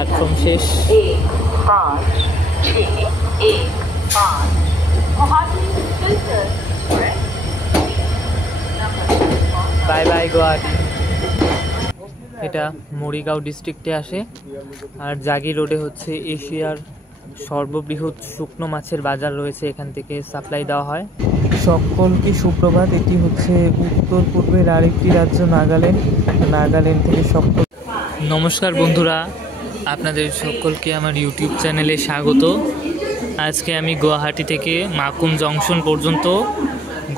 Platform শেষ। Bye bye Guwahati. এটা মরিগাঁও ডিস্ট্রিক্টে আসে। আর জাগি রোডে হচ্ছে এশিয়ার সর্ববৃহৎ শুকনো মাছের বাজার রয়েছে, এখান থেকে সাপ্লাই দেওয়া হয়। সকলকে সুপ্রভাত। এটি হচ্ছে উত্তর পূর্বের আরেকটি রাজ্য নাগাল্যান্ড। নাগাল্যান্ড থেকে সকল নমস্কার বন্ধুরা, আপনাদের সকলকে আমার ইউটিউব চ্যানেলে স্বাগত। আজকে আমি গুয়াহাটি থেকে মাকুম জংশন পর্যন্ত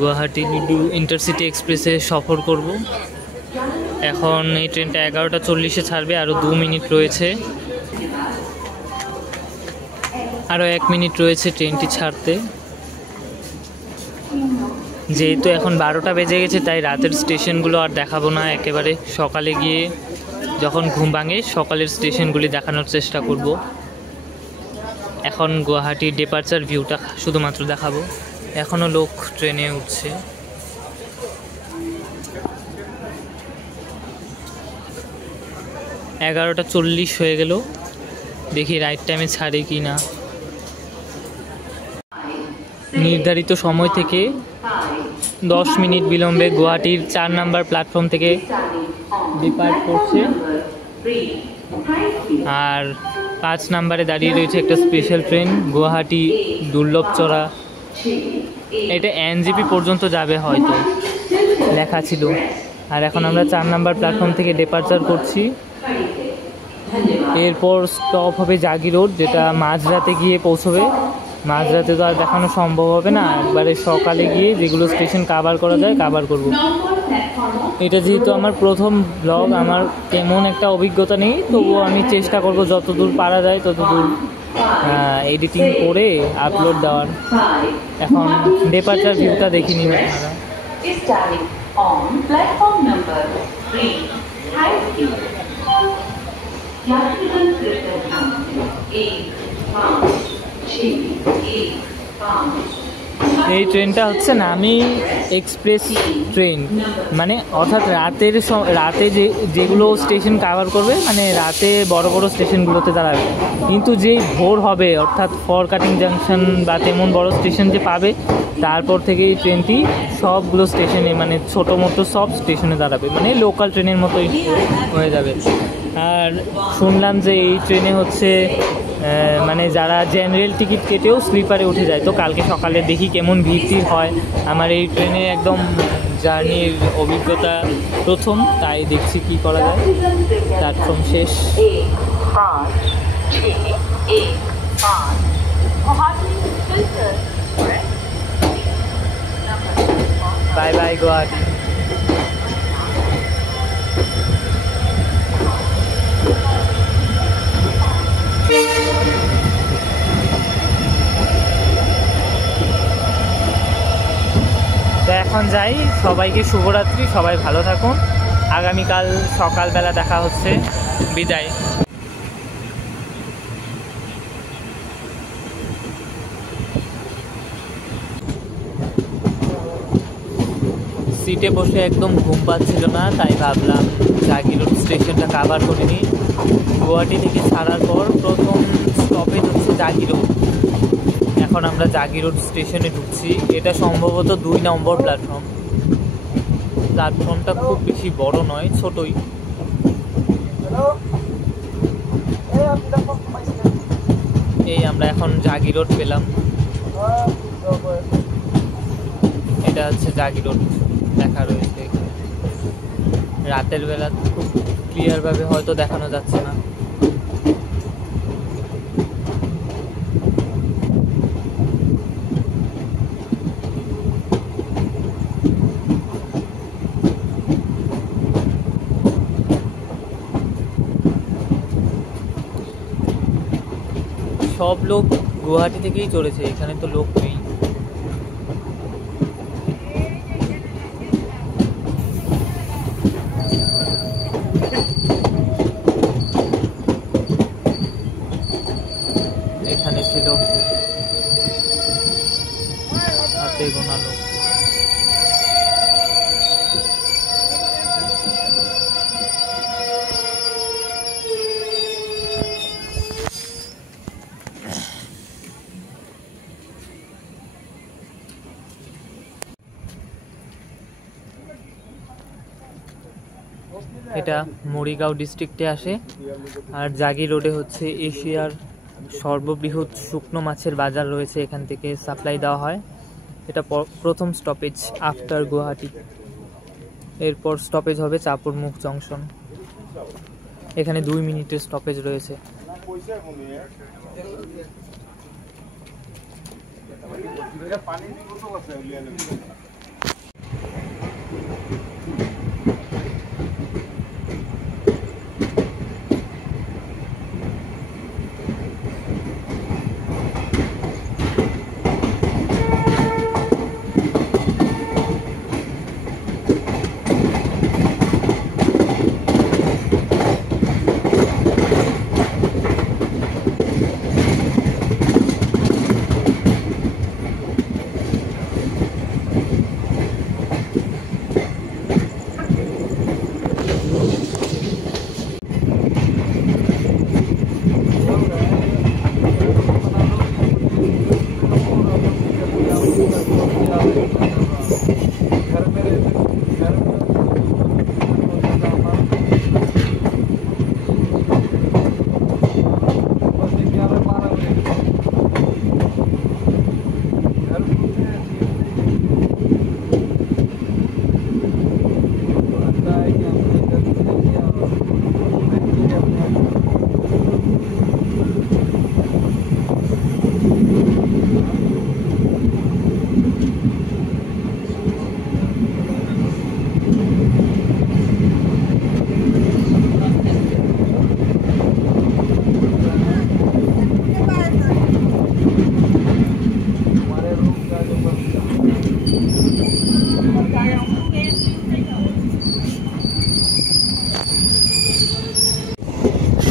গুয়াহাটি লিডু ইন্টারসিটি এক্সপ্রেসে সফর করব। এখন এই ট্রেনটা 11:40-এ ছাড়বে, আরও 2 মিনিট রয়েছে, আরও 1 মিনিট রয়েছে ট্রেনটি ছাড়তে। যেহেতু এখন 12টা বেজে গেছে, তাই রাতের স্টেশনগুলো আর দেখাবো না, একেবারে সকালে গিয়ে যখন ঘুম ভাঙে সকালের স্টেশনগুলি দেখানোর চেষ্টা করব। এখন গুয়াহাটির ডিপার্চার ভিউটা শুধুমাত্র দেখাবো। এখনও লোক ট্রেনে উঠছে। এগারোটা 40 হয়ে গেল, দেখি রাইট টাইমে ছাড়ে কি না। নির্ধারিত সময় থেকে 10 মিনিট বিলম্বে গুয়াহাটির 4 নম্বর প্ল্যাটফর্ম থেকে ডিপার্ট করছে। আর 5 নম্বরে দাঁড়িয়ে রয়েছে একটা স্পেশাল ট্রেন গুয়াহাটি দুর্লভচড়া। এটা এনজেপি পর্যন্ত যাবে হয়তো, লেখা ছিল। আর এখন আমরা 4 নম্বর প্ল্যাটফর্ম থেকে ডিপার্চার করছি। এরপর স্টপ হবে জাগি রোড, যেটা মাঝরাতে গিয়ে পৌঁছবে। মাঝরাতে তো আর দেখানো সম্ভব হবে না, একবারে সকালে গিয়ে যেগুলো স্টেশন কাভার করা যায় কাভার করব। এটা যেহেতু আমার প্রথম ব্লগ, আমার তেমন একটা অভিজ্ঞতা নেই, তবুও আমি চেষ্টা করব যতদূর পারা যায় ততদূর এডিটিং করে আপলোড দেওয়ার। এখন ডিপার্চার ভিউটা দেখে নিন আপনারা। এই ট্রেনটা হচ্ছে নামি এক্সপ্রেস ট্রেন, মানে অর্থাৎ রাতে যেগুলো স্টেশন কাভার করবে, মানে রাতে বড় বড় স্টেশনগুলোতে দাঁড়াবে। কিন্তু যেই ভোর হবে, অর্থাৎ ফরকাটিং জাংশন বা তেমন বড় স্টেশন যে পাবে, তারপর থেকে এই ট্রেনটি সবগুলো স্টেশনে, মানে ছোটো মোটো সব স্টেশনে দাঁড়াবে, মানে লোকাল ট্রেনের মতোই হয়ে যাবে। আর শুনলাম যে এই ট্রেনে হচ্ছে মানে যারা জেনারেল টিকিট কেটেও স্লিপারে উঠে যায়। তো কালকে সকালে দেখি কেমন ভিড় হয়। আমার এই ট্রেনে একদম জার্নির অভিজ্ঞতা প্রথম, তাই দেখছি কি করা যায়। প্ল্যাটফর্ম শেষ। Bye bye Guwahati. তো এখন যাই, সবাইকে শুভরাত্রি, সবাই ভালো থাকুন। আগামীকাল সকালবেলা দেখা হচ্ছে। বিদায়। সিটে বসে একদম ঘুম পাচ্ছিল না, তাই ভাবলাম জাগি রোড স্টেশনটা কাভার করে নিই। গুয়াহাটি থেকে ছাড়ার পর প্রথম স্টপেজ হচ্ছে জাগি রোড। এখন আমরা জাগি রোড স্টেশনে ঢুকছি। এটা সম্ভবত 2 নম্বর প্ল্যাটফর্ম। প্ল্যাটফর্মটা খুব বেশি বড় নয়, ছোটই। এই আমরা এখন জাগি রোড পেলাম। এটা হচ্ছে জাগি রোড লেখা রয়েছে এখানে। রাতের বেলা খুব ক্লিয়ারভাবে হয়তো দেখানো যাচ্ছে না। সব লোক গুয়াহাটি থেকেই চলেছে, এখানে তো লোক নেই। এখানে ছিল হাতে গোনা লোক। এটা মরিগাঁও ডিস্ট্রিক্টে আসে। আর জাগি রোডে হচ্ছে এশিয়ার সর্ববৃহৎ শুকনো মাছের বাজার রয়েছে, এখান থেকে সাপ্লাই দেওয়া হয়। এটা প্রথম স্টপেজ আফটার গুয়াহাটি। এরপর স্টপেজ হবে চাপড়মুখ জংশন। এখানে 2 মিনিটের স্টপেজ রয়েছে।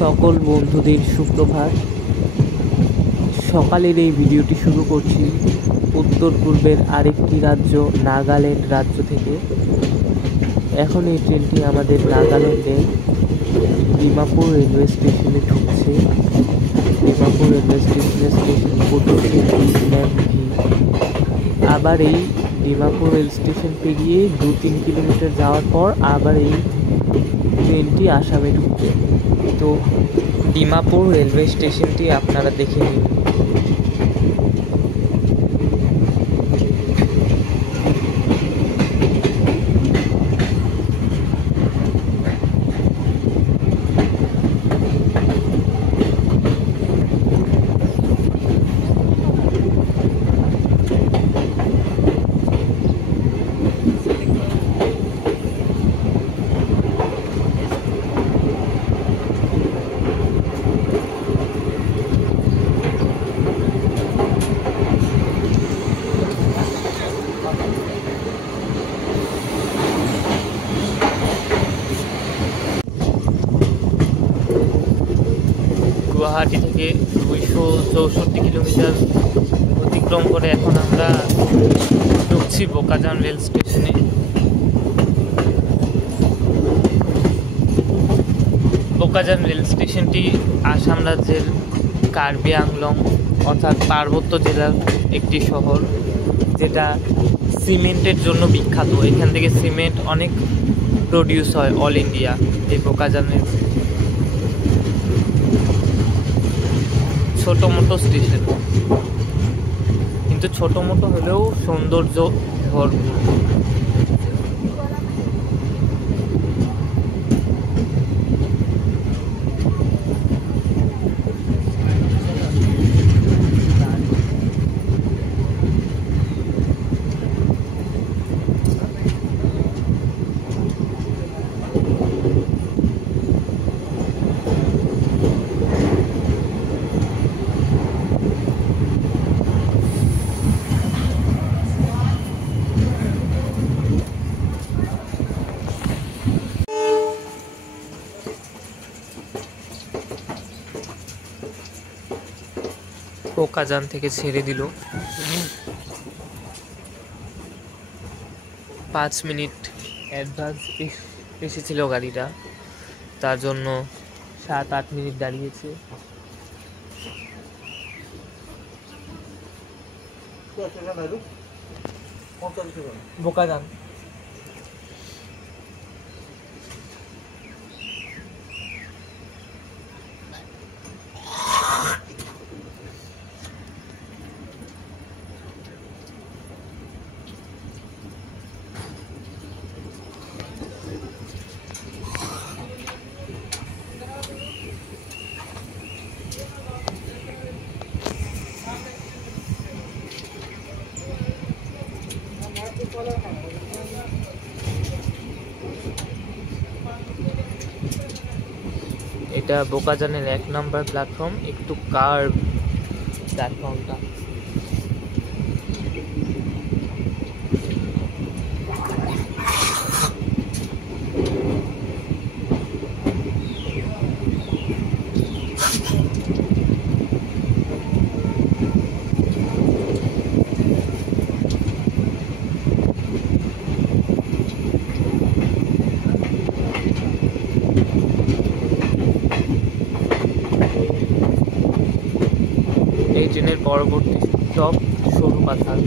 সকল বন্ধুদের সুপ্রভাত। সকালের এই ভিডিওটি শুরু করছি উত্তর পূর্বের আরেকটি রাজ্য নাগাল্যান্ড রাজ্য থেকে। এখন এই ট্রেনটি আমাদের নাগাল্যান্ডের ডিমাপুর রেলওয়ে স্টেশনে ঢুকছে। ডিমাপুর রেলওয়ে স্টেশনের স্টেশন কোড হচ্ছে DMV। আবার এই ডিমাপুর রেল স্টেশন পেরিয়ে 2-3 কিলোমিটার যাওয়ার পর আবার এই ট্রেনটি আসামে ঢুকবে। তো ডিমাপুর রেলওয়ে স্টেশনটি আপনারা দেখে নিন। গুয়াহাটি থেকে 264 কিলোমিটার অতিক্রম করে এখন আমরা ঢুকছি বোকাজান রেল স্টেশনে। বোকাজান রেল স্টেশনটি আসাম রাজ্যের কার্বি আংলং অর্থাৎ পার্বত্য জেলার একটি শহর, যেটা সিমেন্টের জন্য বিখ্যাত। এখান থেকে সিমেন্ট অনেক প্রডিউস হয় অল ইন্ডিয়া। এই বোকাজান রেল ছোটো মোটো স্টেশন, কিন্তু ছোটো মোটো হলেও সৌন্দর্য ভরপুর। বোকাজান থেকে ছেড়ে দিল। 5 মিনিট অ্যাডভান্স এসেছিল গাড়িটা, তার জন্য 7-8 মিনিট দাঁড়িয়েছে। বোকাজান এটা বোকাজানের 1 নম্বর প্ল্যাটফর্ম, একটু কার্ভ প্ল্যাটফর্মটা। এই ট্রেনের পরবর্তী স্টপ সরুপাথর।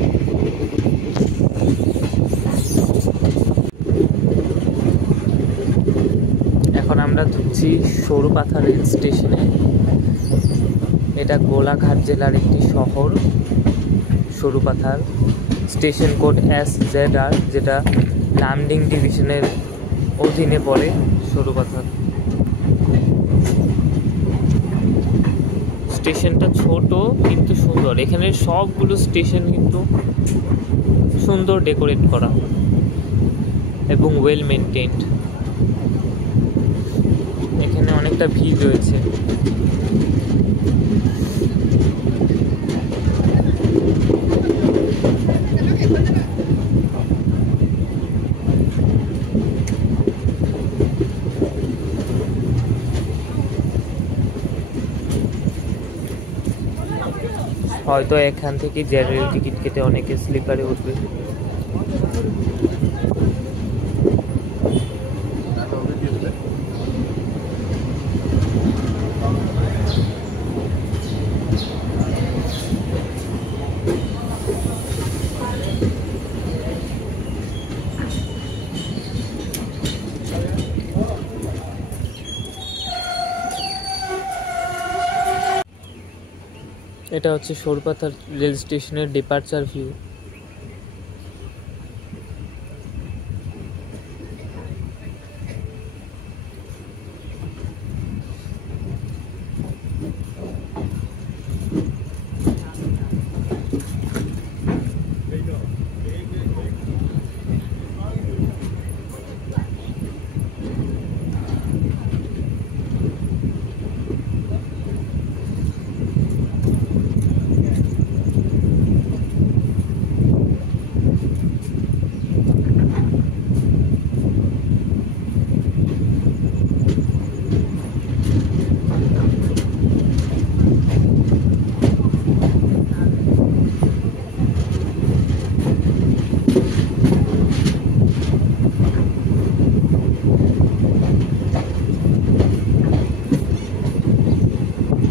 এখন আমরা ঢুকছি সরুপাথর রেল স্টেশনে। এটা গোলাঘাট জেলার একটি শহর সরুপাথর। স্টেশন কোড SZR, যেটা লামডিং ডিভিশনের অধীনে পড়ে সরুপাথর। স্টেশনটা ছোট কিন্তু সুন্দর। এখানে সবগুলো স্টেশন কিন্তু সুন্দর ডেকোরেট করা এবং ওয়েল মেনটেন্ড। এখানে অনেকটা ভিড় রয়েছে। হয়তো এখান থেকে জেনারেল টিকিট কেটে অনেকে স্লিপারে উঠবে। এটা হচ্ছে সরুপাথর রেল স্টেশনের ডিপার্চার ভিউ।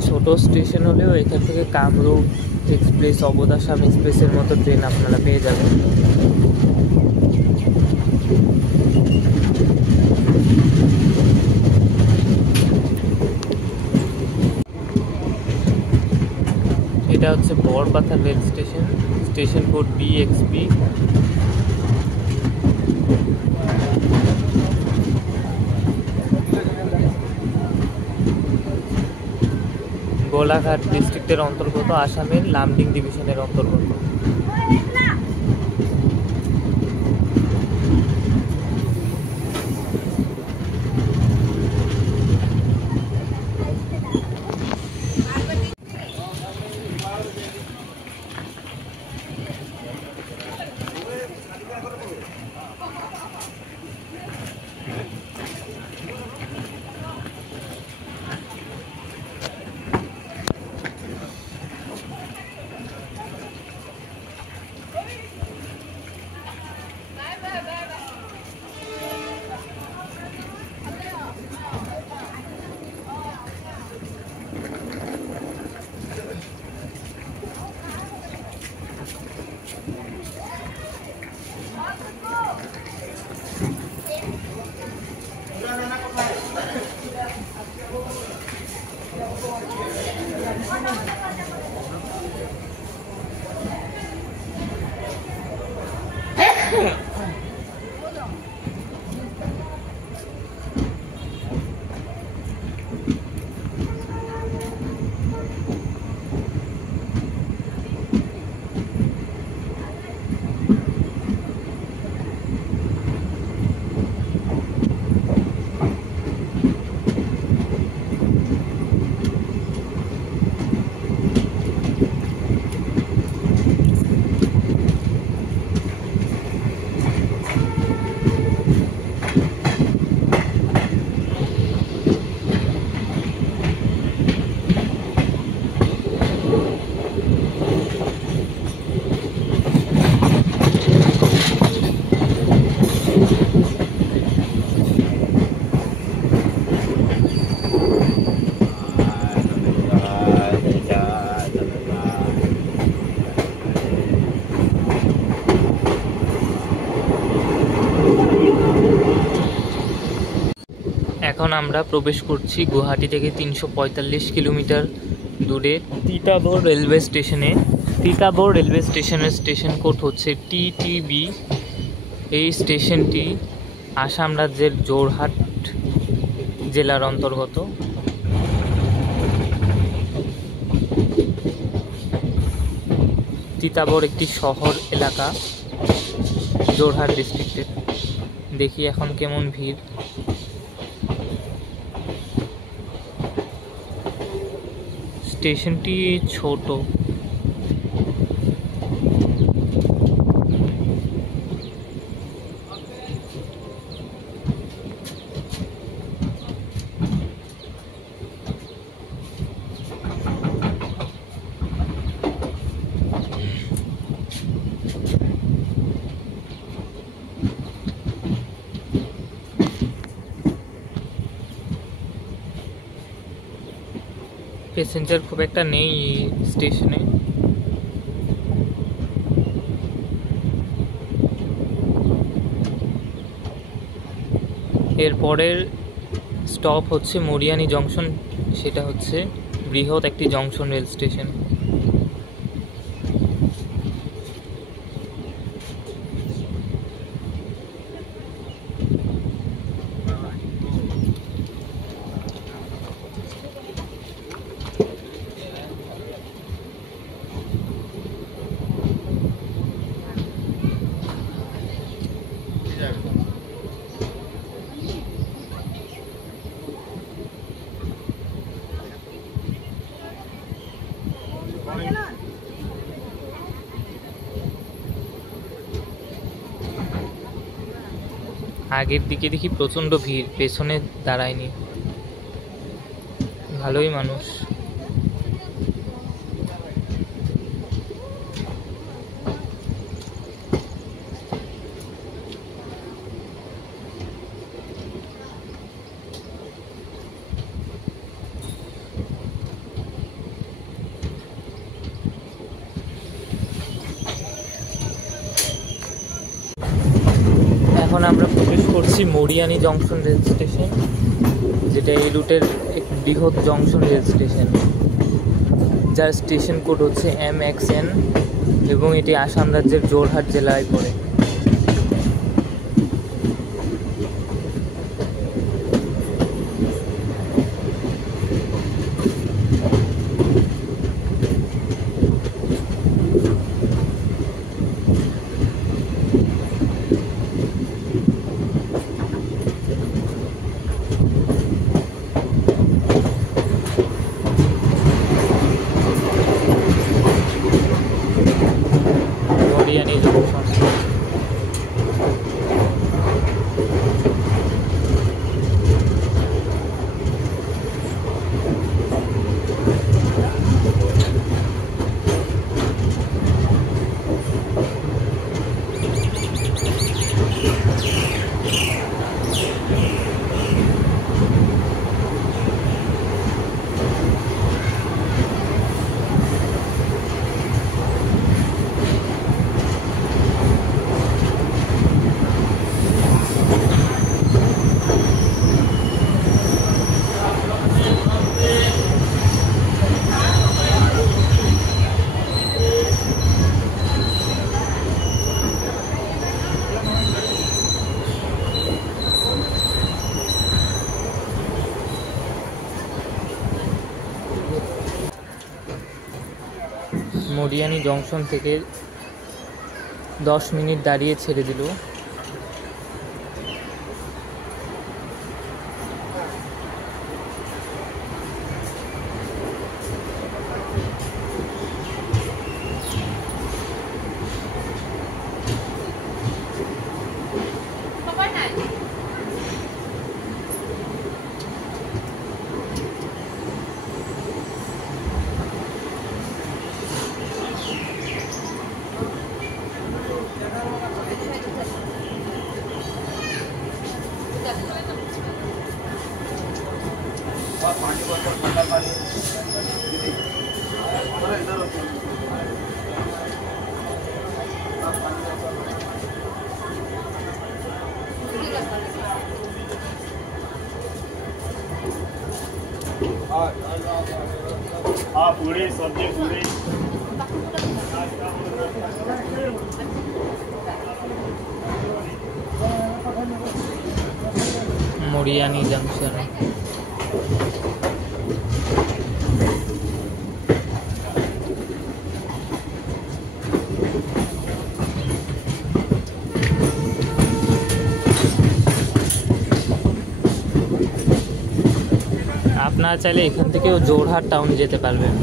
ছোট স্টেশন হলেও এখান থেকে কামরূপ এক্সপ্রেস, অবদাসাম এক্সপ্রেসের মতো ট্রেন আপনারা পেয়ে যাবেন। এটা হচ্ছে Borpathar rail station, station code BXP। Golaghat ডিস্ট্রিক্টের অন্তর্গত, আসামের লামডিং ডিভিশনের অন্তর্গত। আমরা প্রবেশ করছি গুয়াহাটি থেকে 345 কিলোমিটার দূরে তিতাবর রেলওয়ে স্টেশনে। তিতাবর রেলওয়ে স্টেশনের স্টেশন কোড হচ্ছে TTB। এই স্টেশনটি আসাম রাজ্যের যোরহাট জেলার অন্তর্গত। তিতাবর একটি শহর এলাকা যোরহাট ডিস্ট্রিক্টের। দেখি এখন কেমন ভিড়। স্টেশনটি ছোট। প্যাসেঞ্জার খুব একটা নেই স্টেশনে। এরপরের স্টপ হচ্ছে মরিয়ানি জংশন, সেটা হচ্ছে বৃহৎ একটি জংশন রেল স্টেশন। আগের দিকে দেখি প্রচণ্ড ভিড়, পেছনে দাঁড়ায়নি, ভালোই মানুষ। এখন আমরা প্রবেশ করছি মরিয়ানি জংশন রেল স্টেশন, যেটা এই রুটের এক বৃহৎ জংশন রেল স্টেশন, যার স্টেশন কোড হচ্ছে MXN এবং এটি আসাম রাজ্যের যোরহাট জেলায় পড়ে। মরিয়ানি জংশন থেকে 10 মিনিট দাঁড়িয়ে ছেড়ে দিল। हाँ पूरी सब्जी पूरी মরিয়ানি জংশন। আপনারা চাইলে এখান থেকেও জোরহাট টাউন যেতে পারবেন।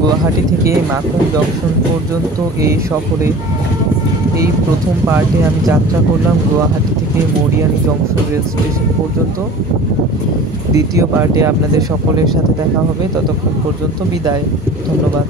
গুয়াহাটি থেকে মাখন জংশন পর্যন্ত এই সফরে এই প্রথম পার্টে আমি যাত্রা করলাম গুয়াহাটি থেকে মরিয়ানি জংশন রেল স্টেশন পর্যন্ত। দ্বিতীয় পার্টে আপনাদের সকলের সাথে দেখা হবে, ততক্ষণ পর্যন্ত বিদায়, ধন্যবাদ।